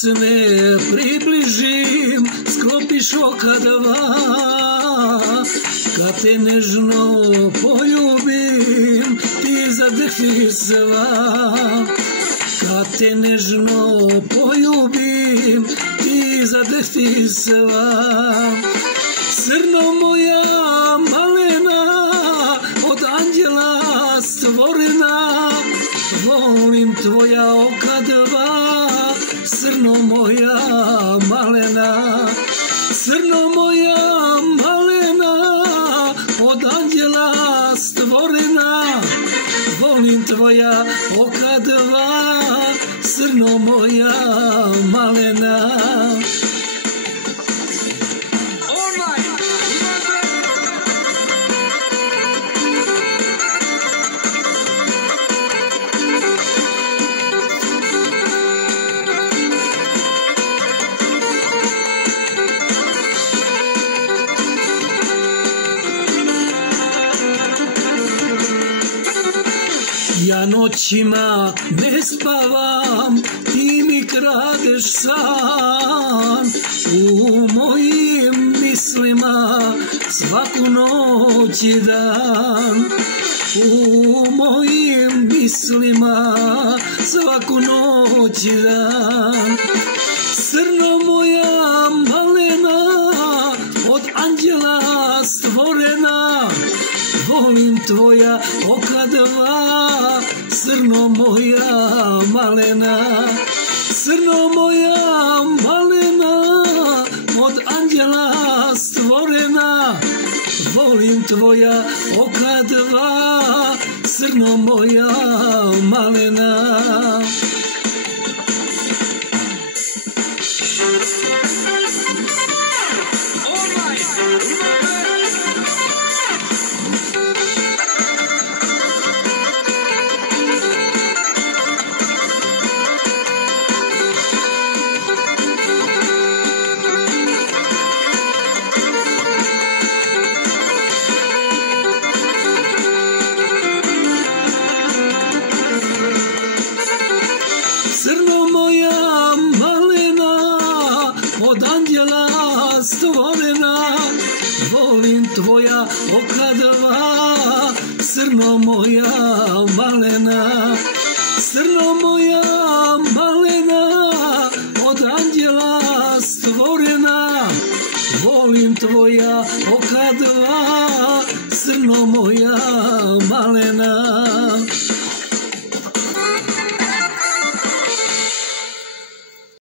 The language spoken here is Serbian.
pesme približim, sklopiš oka dva. Kad te nežno poljubim, ti zadrhtiš sva. Kad te nežno poljubim, ti zadrhtiš sva. Srno moja malena, od anđela stvorena, volim tvoja oka dva, srno moja malena. Srno moja malena, od anđela stvorena, volim tvoja oka dva, srno moja malena. Ja noćima ne spavam, ti mi kradeš san. U mojim mislima svaku noć i dan. U mojim mislima svaku noć i dan. Srno moja malena, od anđela stvorena, volim tvoja oka dva, srno moja malena. Srno moja malena, od anđela stvorena, volim tvoja oka dva, srno moja malena. Srno moja malena, od anđela stvorena, volim tvoja oka dva, srno moja malena. Srno moja malena, od anđela stvorena, volim tvoja